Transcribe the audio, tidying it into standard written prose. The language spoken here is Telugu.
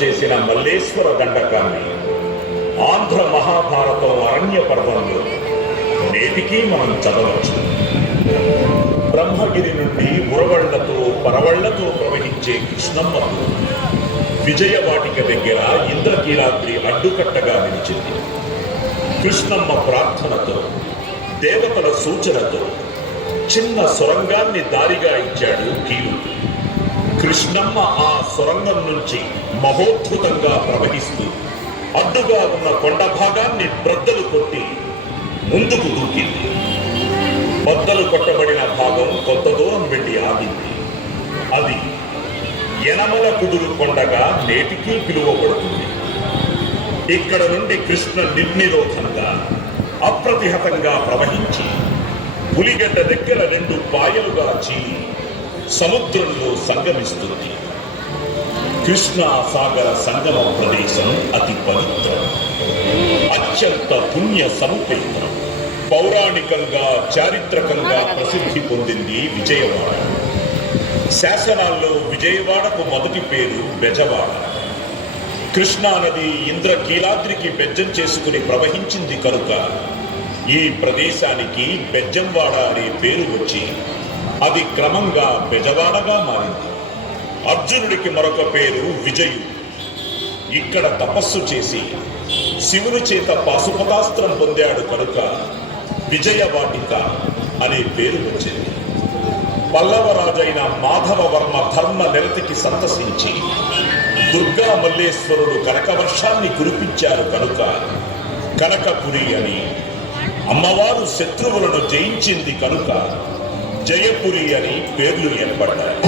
చేసిన మల్లేశ్వర దండకాన్ని ఆంధ్ర మహాభారతం అరణ్య పర్వంలో నేటికీ మనం చదవచ్చు. బ్రహ్మగిరి నుండి ఉరవళ్లతో పరవళ్లతో ప్రవహించే కృష్ణమ్మకు విజయవాటిక దగ్గర ఇంద్రకీలాద్రి అడ్డుకట్టగా నిలిచింది. కృష్ణమ్మ ప్రార్థనతో, దేవతల సూచనతో చిన్న సొరంగాన్ని దారిగా ఇచ్చాడు కీలుడు. కృష్ణమ్మ ఆ సొరంగం నుంచి మహోద్భుతంగా ప్రవహిస్తూ అడ్డుగా ఉన్న కొండ భాగాన్ని బ్రద్దలు కొట్టి ముందుకు దూకింది. బద్దలు కొట్టబడిన భాగం కొంత దూరం వెళ్ళి ఆగింది. అది యనమల కుదురు కొండగా నేటికీ పిలువబడుతుంది. ఇక్కడ నుండి కృష్ణ నిర్నిరోధంగా అప్రతిహతంగా ప్రవహించి పులిగడ్డ దగ్గర 2 పాయలుగా చీలి సముద్రంలో సంగమిస్తుంది. కృష్ణా సాగర సంగమ ప్రదేశం అతి పవిత్రం, అత్యంత పుణ్య సముపేతం. పౌరాణికంగా చారిత్రకంగా ప్రసిద్ధి పొందింది విజయవాడ. శాసనాల్లో విజయవాడకు మొదటి పేరు బెజవాడ. కృష్ణానది ఇంద్రకీలాద్రికి బెజ్జం చేసుకుని ప్రవహించింది కనుక ఈ ప్రదేశానికి బెజ్జంవాడ అనే పేరు వచ్చి అది క్రమంగా బెజవాడగా మారింది. అర్జునుడికి మరొక పేరు విజయుడు. ఇక్కడ తపస్సు చేసి శివుని చేత పాశుపతాస్త్రం పొందాడు కనుక విజయవాటిక అనే పేరు వచ్చింది. పల్లవరాజైన మాధవవర్మ ధర్మ నిరతికి సంతసించి దుర్గా మల్లేశ్వరుడు కనకవర్షాన్ని కురిపించారు కనుక కనకపురి అని, అమ్మవారు శత్రువులను జయించింది కనుక జయపురి అని పేర్లు ఏర్పడ్డాయి.